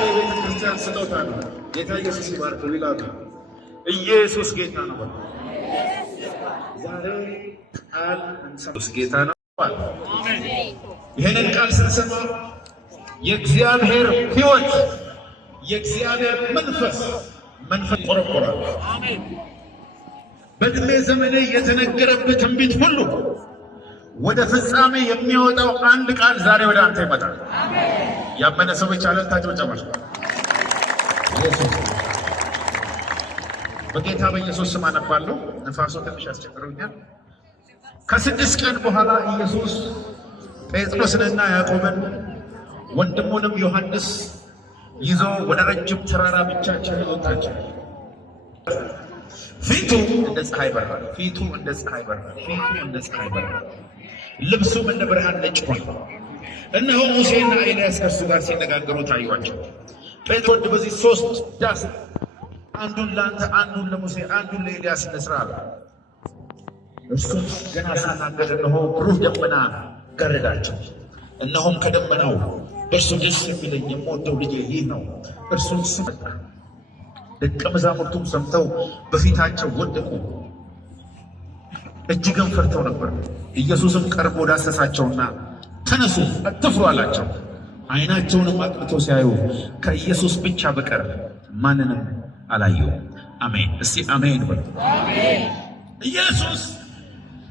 የቤተ ክርስቲያን ስጦታ ነው። ጌታ ኢየሱስ ይባርክ ይላሉ። ኢየሱስ ጌታ ነው። ዛሬ ቃል እንሰማለን። ጌታ ነው። ይሄንን ቃል ስንሰማ የእግዚአብሔር ሕይወት የእግዚአብሔር መንፈስ ቆረቆራል። በዕድሜ ዘመኔ የተነገረብህ ትንቢት ሁሉ ወደ ፍጻሜ የሚወጣው አንድ ቃል ዛሬ ወደ አንተ ይመጣል። ያመነ ሰው ብቻ ለታቸው ጨመር። በጌታ በኢየሱስ ስም አነባለሁ። ነፋሱ ትንሽ ያስቸግረኛል። ከ6 ቀን በኋላ ኢየሱስ ጴጥሮስንና ያዕቆብን ወንድሙንም ዮሐንስ ይዞ ወደ ረጅም ተራራ ብቻቸውን ወጣቸው። ፊቱ እንደ ፀሐይ በራ፣ ፊቱ እንደ ፀሐይ በራ፣ ፊቱ እንደ ፀሐይ በራ፣ ልብሱም እንደ ብርሃን ነጭ ሆነ። እነሆ ሙሴና ኤልያስ ከእርሱ ጋር ሲነጋገሩ ታዩአቸው። ጴጥሮስ በዚህ 3 ዳስ አንዱን ለአንተ፣ አንዱን ለሙሴ፣ አንዱን ለኤልያስ እንስራ አለ። እርሱም ገና ሲናገር እነሆ ብሩህ ደመና ጋረዳቸው። እነሆም ከደመናው በእርሱ ደስ የሚለኝ የምወደው ልጄ ይህ ነው፣ እርሱን ስሙት። ደቀ መዛሙርቱም ሰምተው በፊታቸው ወደቁ፣ እጅግም ፈርተው ነበር። ኢየሱስም ቀርቦ ዳሰሳቸውና ተነሱ፣ አትፍሩ አላቸው። ዓይናቸውንም አቅንተው ሲያዩ ከኢየሱስ ብቻ በቀር ማንንም አላየው። አሜን። እስቲ አሜን በሉ። ኢየሱስ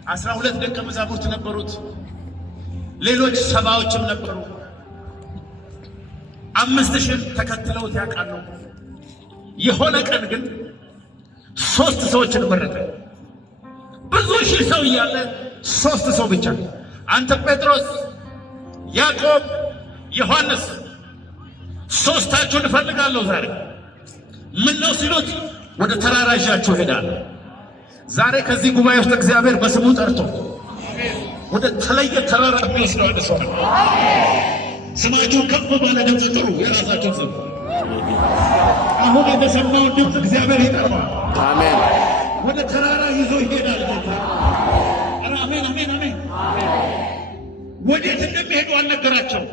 12 ደቀ መዛሙርት ነበሩት። ሌሎች 70ዎችም ነበሩ። 5000 ተከትለውት ያውቃሉ። የሆነ ቀን ግን 3 ሰዎችን መረጠ። ብዙ ሺህ ሰው እያለ 3 ሰው ብቻ። አንተ ጴጥሮስ፣ ያዕቆብ፣ ዮሐንስ 3ታችሁን እፈልጋለሁ ዛሬ። ምን ነው ሲሉት ወደ ተራራ ይዣችሁ እሄዳለሁ። ዛሬ ከዚህ ጉባኤ ውስጥ እግዚአብሔር በስሙ ጠርቶ ወደ ተለየ ተራራ የሚወስደው አንድ ሰው ነው። ስማችሁን ከፍ ባለ ድምፅ ጥሩ። የራሳችሁን ስም አሁን የተሰማውን ድምፅ እግዚአብሔር ይጠራዋል። አሜን። ወደ ተራራ ይዞ ይሄዳል። አሜን፣ አሜን፣ አሜን። ወዴት እንደሚሄዱ አልነገራቸው።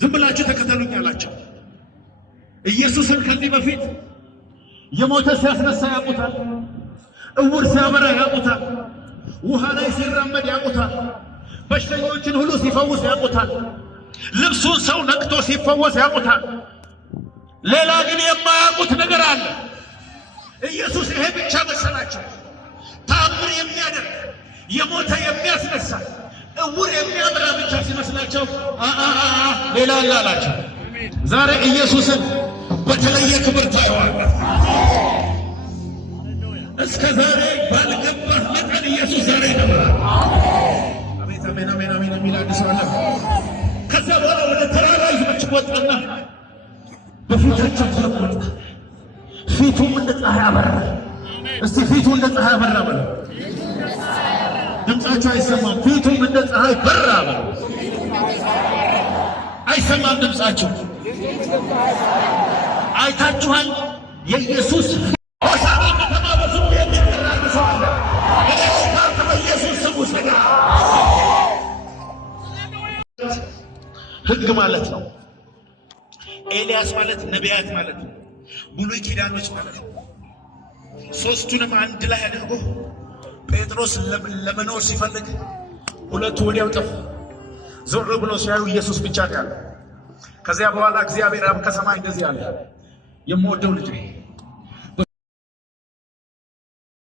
ዝም ብላችሁ ተከተሉኝ አላቸው። ኢየሱስን ከዚህ በፊት የሞተ ሲያስነሳ ያውቁታል። እውር ሲያበራ ያውቁታል። ውሃ ላይ ሲራመድ ያውቁታል። በሽተኞችን ሁሉ ሲፈውስ ያውቁታል። ልብሱን ሰው ነክቶ ሲፈወስ ያውቁታል። ሌላ ግን የማያውቁት ነገር አለ። ኢየሱስ ይሄ ብቻ መሰላቸው። ተአምር የሚያደርግ የሞተ የሚያስነሳ እውር የሚያበራ ብቻ ሲመስላቸው ሌላ አለ አላቸው። ዛሬ ኢየሱስን በተለየ ክብር ታየዋለህ። እስከ ዛሬ ባልገባህ መጠን ኢየሱስ ዛሬ ይነግራል። አሜን፣ አሜን፣ አሜን፣ አሜን የሚል አንድ ሰው አለ። ከዛ በኋላ ወደ ተራራ ይዟቸው ወጣና በፊታቸው ተቀመጠ። ፊቱም እንደ ፀሐይ አበራ። እስቲ ፊቱ እንደ ፀሐይ አበራ በሉ። ድምፃቸው አይሰማም። ፊቱም እንደ ፀሐይ በራ በሉ። አይሰማም ድምፃቸው። አይታችኋል። የኢየሱስ ሆሳዕና ከተማ በስሙ የሚጠራ ሰው አለ። በኢየሱስ ስም ውስጥ ሕግ ማለት ነው። ኤልያስ ማለት ነቢያት ማለት ነው። ብሉይ ኪዳኖች ማለት ነው። 3ቱንም አንድ ላይ አድርጎ ጴጥሮስ ለመኖር ሲፈልግ 2ቱ ወዲያው ጠፉ። ዞር ብሎ ሲያዩ ኢየሱስ ብቻ ነው ያለው። ከዚያ በኋላ እግዚአብሔር አብ ከሰማይ እንደዚህ አለ፣ የምወደው ልጅ